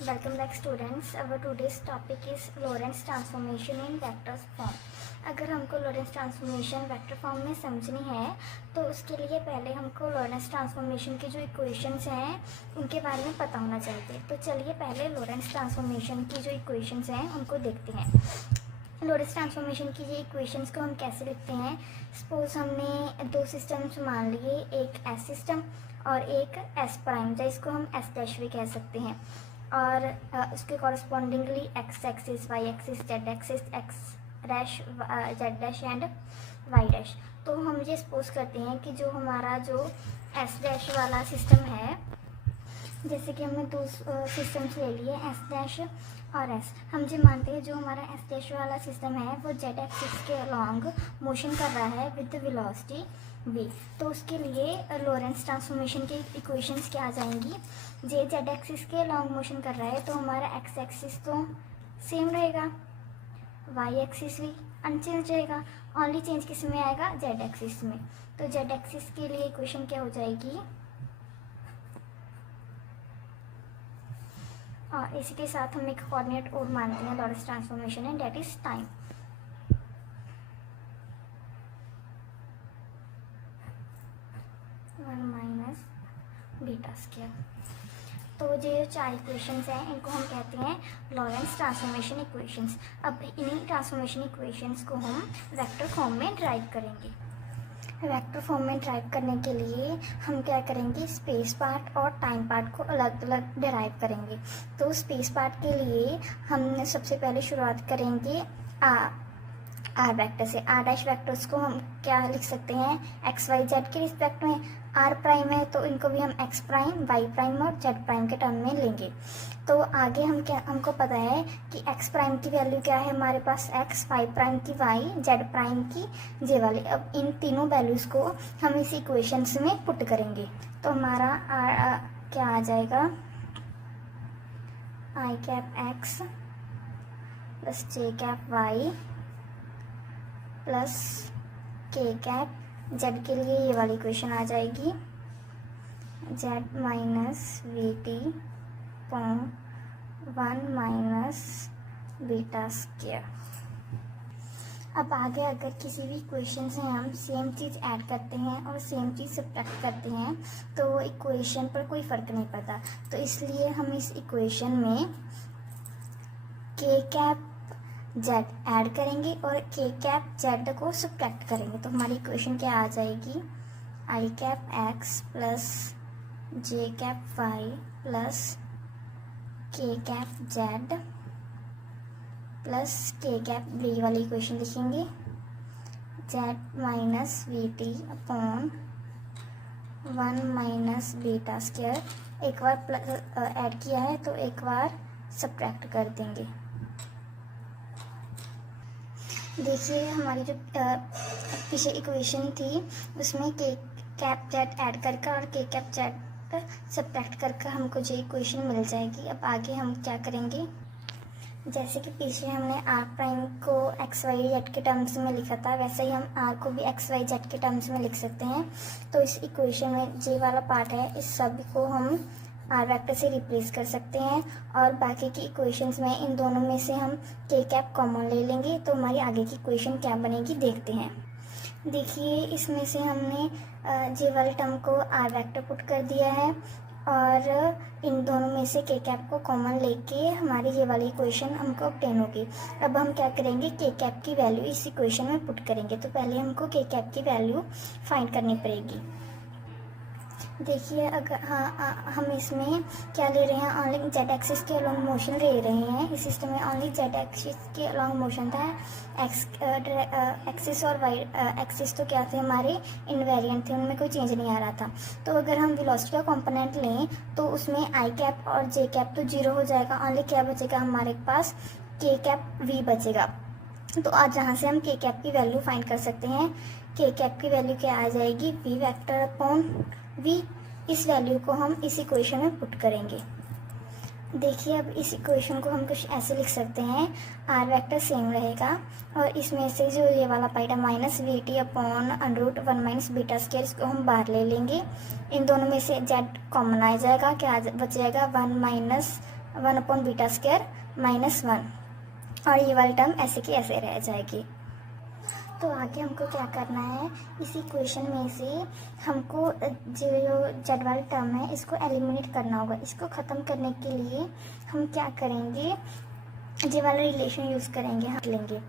Welcome back students. Our today's topic is Lorentz transformation in vectors form. अगर हमको Lorentz transformation vector form में समझनी है तो उसके लिए पहले हमको लॉरेंस ट्रांसफॉर्मेशन की जो इक्वेशंस हैं उनके बारे में पता होना चाहिए। तो चलिए पहले लॉरेंस ट्रांसफॉर्मेशन की जो इक्वेशंस हैं उनको देखते हैं। लॉरेंस ट्रांसफॉर्मेशन की ये इक्वेशंस को हम कैसे लिखते हैं। सपोज हमने दो सिस्टम्स मान लिए, एक एस सिस्टम और एक एस प्राइम, या इसको हम एस डैश भी कह सकते हैं, और उसके correspondingly X axis, Y axis, Z axis, X dash, Z dash and Y dash. तो हम ये सपोज करते हैं कि जो हमारा जो एस डैश वाला सिस्टम है, जैसे कि हमने दो सिस्टम्स ले लिए एस डैश और एस, हम ये मानते हैं जो हमारा एस डैश वाला सिस्टम है वो जेड एक्सिस के अलॉन्ग मोशन कर रहा है विद वेलोसिटी v। तो उसके लिए लॉरेंस ट्रांसफॉर्मेशन की इक्वेशंस क्या आ जाएंगी। जे जेड एक्सिस के अलॉन्ग मोशन कर रहा है तो हमारा एक्स एक्सिस तो सेम रहेगा, वाई एक्सिस भी अनचेंज रहेगा, ओनली चेंज किस में आएगा, जेड एक्सिस में। तो जेड एक्सिस के लिए इक्वेशन क्या हो जाएगी, और इसी के साथ हम एक कोऑर्डिनेट और मानते हैं लॉरेंस ट्रांसफॉर्मेशन है, that is time. Minus beta square. तो ये चार इक्वेशंस हैं, इनको हम कहते हैं लॉरेंस ट्रांसफॉर्मेशन इक्वेशंस। अब इन्हीं ट्रांसफॉर्मेशन इक्वेशंस को हम वेक्टर फॉर्म में ड्राइव करेंगे। वेक्टर फॉर्म में ड्राइव करने के लिए हम क्या करेंगे, स्पेस पार्ट और टाइम पार्ट को अलग अलग डिराइव करेंगे। तो स्पेस पार्ट के लिए हम सबसे पहले शुरुआत करेंगे आर वेक्टर से। आर डैश वेक्टर्स को हम क्या लिख सकते हैं, एक्स वाई जेड के रिस्पेक्ट में। आर प्राइम है तो इनको भी हम एक्स प्राइम, वाई प्राइम और जेड प्राइम के टर्म में लेंगे। तो आगे हमको पता है कि एक्स प्राइम की वैल्यू क्या है हमारे पास एक्स, वाई प्राइम की वाई, जेड प्राइम की जे वाली। अब इन तीनों वैल्यूज़ को हम इस इक्वेशंस में पुट करेंगे तो हमारा क्या आ जाएगा, I cap X plus J cap Y plus K cap Z के लिए ये वाली इक्वेशन आ जाएगी, Z minus V T upon 1 minus beta square. अब आगे अगर किसी भी इक्वेशन से हम सेम चीज़ ऐड करते हैं और सेम चीज़ सब्ट्रैक्ट करते हैं तो इक्वेशन पर कोई फ़र्क नहीं पड़ता। तो इसलिए हम इस इक्वेशन में के कैप जेड ऐड करेंगे और के कैप जेड को सब्ट्रैक्ट करेंगे। तो हमारी इक्वेशन क्या आ जाएगी, आई cap X plus J cap Y plus K cap Z plus K cap, B वाली इक्वेशन लिखेंगे, Z minus V T upon 1 minus beta square. एक बार ऐड किया है तो एक बार सब्ट्रैक्ट कर देंगे। देखिए हमारी जो पिछली इक्वेशन थी उसमें के कैप जेड ऐड करके और के कैप जेड सब्ट्रैक्ट करके हमको जो इक्वेशन मिल जाएगी। अब आगे हम क्या करेंगे, जैसे कि पीछे हमने आर प्राइम को एक्स वाई जेड के टर्म्स में लिखा था, वैसे ही हम आर को भी एक्स वाई जेड के टर्म्स में लिख सकते हैं। तो इस इक्वेशन में जे वाला पार्ट है इस सब को हम आर वेक्टर से रिप्लेस कर सकते हैं और बाकी की इक्वेशंस में इन दोनों में से हम के कैप कॉमन ले लेंगे। तो हमारी आगे की इक्वेशन क्या बनेगी देखते हैं। देखिए इसमें से हमने जे वाले टर्म को आर वेक्टर पुट कर दिया है और इन दोनों में से के कैप को कॉमन लेके हमारी ये वाली इक्वेशन हमको ऑब्टेन होगी। अब हम क्या करेंगे, के कैप की वैल्यू इस इक्वेशन में पुट करेंगे। तो पहले हमको के कैप की वैल्यू फाइंड करनी पड़ेगी। देखिए अगर हम इसमें क्या ले रहे हैं, ओनली जेड एक्सिस के अलॉन्ग मोशन ले रहे हैं। इस सिस्टम में ओनली जेड एक्सिस के अलॉन्ग मोशन था, एक्सिस और वाई एक्सिस तो क्या थे हमारे इनवेरिएंट थे, उनमें कोई चेंज नहीं आ रहा था। तो अगर हम वेलोसिटी का कंपोनेंट लें तो उसमें आई कैप और जे कैप तो जीरो हो जाएगा, ओनली क्या बचेगा हमारे पास, के कैप वी बचेगा। तो आज जहाँ से हम के कैप की वैल्यू फाइंड कर सकते हैं, के कैप की वैल्यू क्या आ जाएगी, वी वेक्टर अपॉन वी। इस वैल्यू को हम इस इक्वेशन में पुट करेंगे। देखिए अब इस इक्वेशन को हम कुछ ऐसे लिख सकते हैं, आर वेक्टर सेम रहेगा और इसमें से जो ये वाला पार्ट है minus V T upon under root 1 minus beta square, इसको हम बाहर ले लेंगे। इन दोनों में से जेड कॉमन आ जाएगा, क्या बच जाएगा 1 माइनस 1/β² -1, और ये वाली टर्म ऐसे की ऐसे रह जाएगी। तो आगे हमको क्या करना है, इस इक्वेशन में से हमको जो जेड वाली टर्म है इसको एलिमिनेट करना होगा। इसको ख़त्म करने के लिए हम क्या करेंगे, जे वाला रिलेशन यूज़ करेंगे, हम लेंगे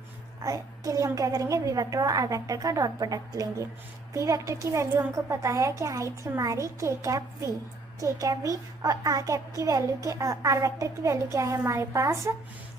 के लिए हम क्या करेंगे, वी वेक्टर और आर वेक्टर का डॉट प्रोडक्ट लेंगे। वी वेक्टर की वैल्यू हमको पता है कि आई थी हमारी के कैप वी, और आर कैप की वैल्यू के आर वेक्टर की वैल्यू क्या है हमारे पास,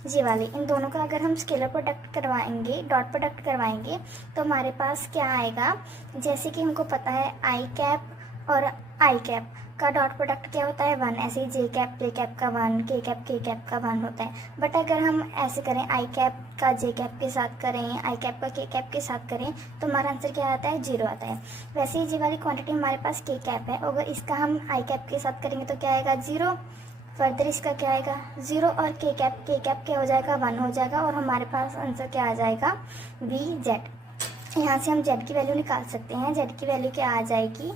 जी वाली। इन दोनों का अगर हम स्केलर प्रोडक्ट करवाएंगे, डॉट प्रोडक्ट करवाएंगे, तो हमारे पास क्या आएगा, जैसे कि हमको पता है आई कैप और आई कैप का डॉट प्रोडक्ट क्या होता है 1, ऐसे ही जे कैप का 1, के कैप का 1 होता है। बट अगर हम ऐसे करें, आई कैप का जे कैप के साथ करें, आई कैप का के कैप के साथ करें, तो हमारा आंसर क्या आता है, 0 आता है। वैसे ही जे वाली क्वांटिटी हमारे पास के कैप है, अगर इसका हम आई कैप के साथ करेंगे तो क्या आएगा, 0। फर्दर इसका क्या आएगा, 0, और के कैप क्या हो जाएगा, 1 हो जाएगा, और हमारे पास आंसर क्या आ जाएगा, वी जेड। यहाँ से हम जेड की वैल्यू निकाल सकते हैं। जेड की वैल्यू क्या आ जाएगी,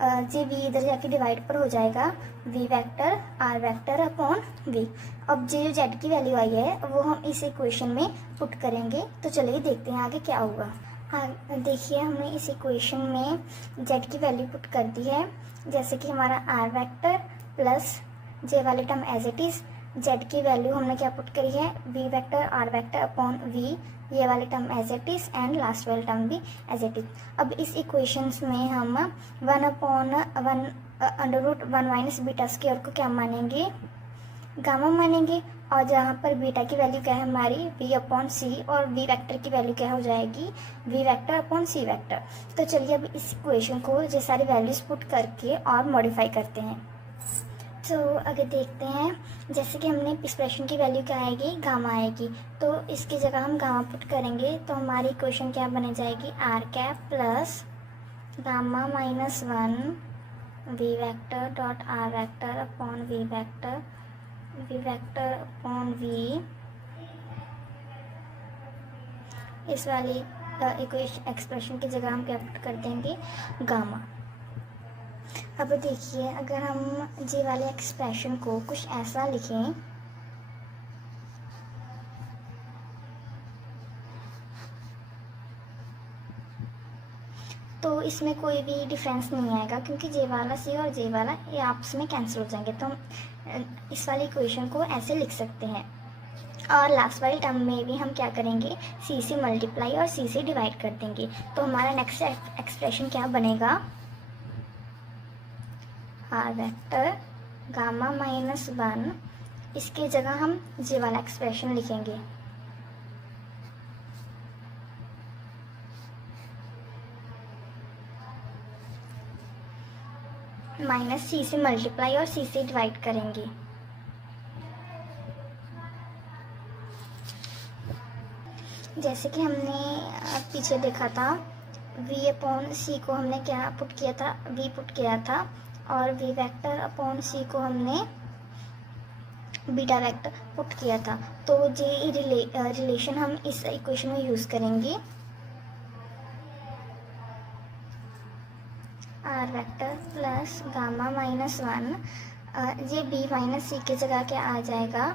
जे वी इधर जाके डिवाइड पर हो जाएगा, V vector R vector upon V. अब जो जेड की वैल्यू आई है वो हम इस इक्वेशन में पुट करेंगे। तो चलिए देखते हैं आगे क्या होगा। हाँ देखिए, हमने इस इक्वेशन में जेड की वैल्यू पुट कर दी है। जैसे कि हमारा आर वेक्टर प्लस जे वाली term as it is, Z की वैल्यू हमने क्या पुट करी है, V vector R vector upon V, ये वाली term as it is, and last वाली टर्म भी एज इट इज़। अब इस इक्वेशंस में हम 1/(1 - β²) को क्या मानेंगे, गामा मानेंगे, और जहाँ पर बीटा की वैल्यू क्या है हमारी, v/c, और वी वेक्टर की वैल्यू क्या हो जाएगी, V vector upon C vector. तो चलिए अब इस इक्वेशन को ये सारी वैल्यूज पुट करके और मॉडिफाई करते हैं। तो अगर देखते हैं, जैसे कि हमने एक्सप्रेशन की वैल्यू क्या आएगी, गामा आएगी, तो इसकी जगह हम गामा पुट करेंगे तो हमारी इक्वेशन क्या बन जाएगी, R cap plus gamma -1 V vector dot R vector upon V vector upon V. इस वाली इक्वेशन एक्सप्रेशन की जगह हम क्या पुट कर देंगे, गामा। अब देखिए, अगर हम जी वाले एक्सप्रेशन को कुछ ऐसा लिखें, तो इसमें कोई भी डिफरेंस नहीं आएगा, क्योंकि जे वाला सी और जे वाला ये आपस में कैंसिल हो जाएंगे। तो हम इस वाली इक्वेशन को ऐसे लिख सकते हैं। और लास्ट वाली टर्म में भी हम क्या करेंगे, सी से मल्टीप्लाई और सी से डिवाइड कर देंगे। तो हमारा नेक्स्ट एक्सप्रेशन क्या बनेगा, आर वेक्टर गामा -1, इसकी जगह हम जे वाला एक्सप्रेशन लिखेंगे, माइनस सी से मल्टीप्लाई और सी से डिवाइड करेंगे। जैसे कि हमने पीछे देखा था, v/c को हमने क्या पुट किया था, v पुट किया था, और v वेक्टर अपॉन c को हमने बीटा वेक्टर पुट किया था। तो ये रिलेशन हम इस इक्वेशन में यूज़ करेंगे, आर वेक्टर प्लस गामा -1, ये b - c की जगह क्या आ जाएगा,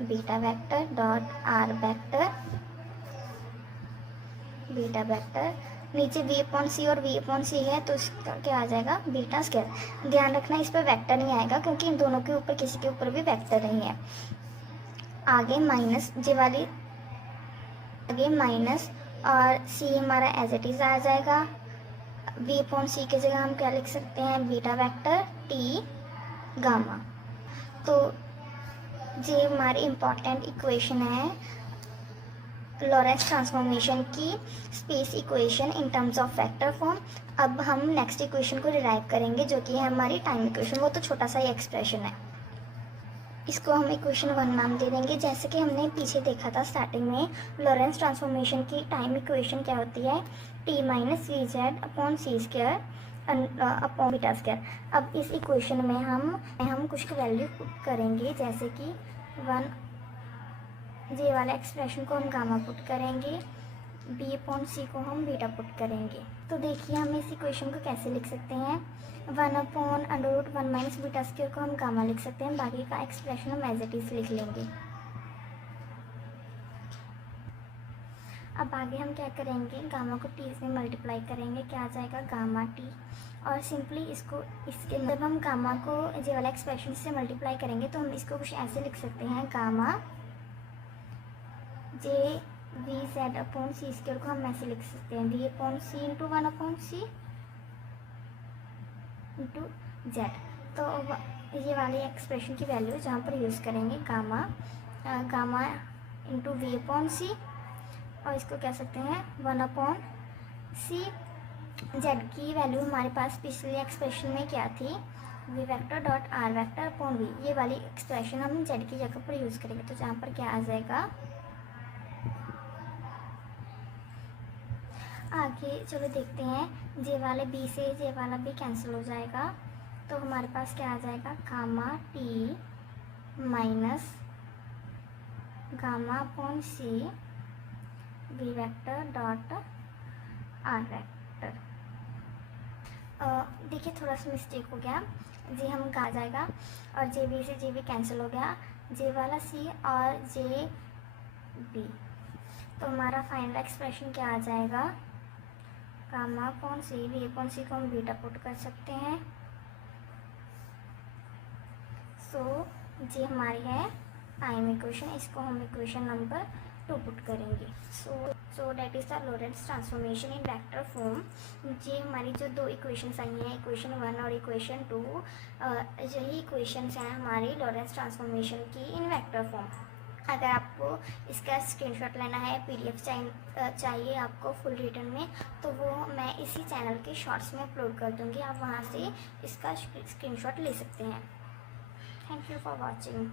beta vector dot R vector beta vector, नीचे v/c और v/c है तो इसका क्या आ जाएगा, बीटा स्क्वायर। ध्यान रखना इस पर वेक्टर नहीं आएगा, क्योंकि इन दोनों के ऊपर किसी के ऊपर भी वेक्टर नहीं है। आगे माइनस जे वाली, आगे माइनस, और c हमारा एज इट इज़ आ जाएगा। v/c की जगह हम क्या लिख सकते हैं, बीटा वेक्टर t गामा। तो ये हमारी इम्पॉर्टेंट इक्वेशन है लॉरेंस ट्रांसफॉर्मेशन की, space equation in terms of vector form. अब हम नेक्स्ट इक्वेशन को डिराइव करेंगे, जो कि है हमारी टाइम इक्वेशन। वो तो छोटा सा ही एक्सप्रेशन है, इसको हम इक्वेशन 1 नाम दे देंगे। जैसे कि हमने पीछे देखा था स्टार्टिंग में, लॉरेंस ट्रांसफॉर्मेशन की टाइम इक्वेशन क्या होती है, t - vz upon c² upon β²। अब इस इक्वेशन में हम कुछ वैल्यू पुट करेंगे, जैसे कि 1, जे वाला एक्सप्रेशन को हम गामा पुट करेंगे, बी अपॉन सी को हम बीटा पुट करेंगे। तो देखिए हम इस इक्वेशन को कैसे लिख सकते हैं, 1/√1 माइनस बीटा स्क्वायर को हम गामा लिख सकते हैं, बाकी का एक्सप्रेशन हम एज इट इज लिख लेंगे। अब आगे हम क्या करेंगे, गामा को टी से मल्टीप्लाई करेंगे, क्या आ जाएगा गामा टी, और सिंपली इसको इसके जब हम गामा को जे वाला एक्सप्रेशन से मल्टीप्लाई करेंगे तो हम इसको कुछ ऐसे लिख सकते हैं, gamma J V Z upon C square को हम ऐसे लिख सकते हैं, V upon C into 1 upon C into Z. तो ये वाली एक्सप्रेशन की वैल्यू जहाँ पर यूज़ करेंगे gamma into V upon C, और इसको कह सकते हैं 1 अपॉन सी। जेड की वैल्यू हमारे पास पिछले एक्सप्रेशन में क्या थी, V vector dot R vector upon V, ये वाली एक्सप्रेशन हम जेड की जगह पर यूज़ करेंगे। तो जहाँ पर क्या आ जाएगा, आगे चलो देखते हैं, जे वाले बी से जे वाला बी कैंसिल हो जाएगा, तो हमारे पास क्या आ जाएगा, gamma T minus gamma upon C V vector dot R vector. देखिए थोड़ा सा मिस्टेक हो गया, जे हम का जाएगा और जे बी से जे बी कैंसिल हो गया, जे वाला सी और जे बी। तो हमारा फाइनल एक्सप्रेशन क्या आ जाएगा, gamma upon C V upon C को हम बीटा पुट कर सकते हैं। सो ये हमारी है टाइम इक्वेशन, इसको हम इक्वेशन नंबर 2 पुट करेंगे। So that is the Lorentz transformation in vector form. ये हमारी जो दो इक्वेशंस आई हैं, इक्वेशन 1 और इक्वेशन 2, यही इक्वेशंस हैं हमारी लोरेंट्ज़ ट्रांसफॉर्मेशन की इन वेक्टर फॉर्म। अगर आपको इसका स्क्रीनशॉट लेना है, पीडीएफ चाहिए आपको फुल रिटन में, तो वो मैं इसी चैनल के शॉर्ट्स में अपलोड कर दूँगी, आप वहाँ से इसका स्क्रीनशॉट ले सकते हैं। Thank you for watching.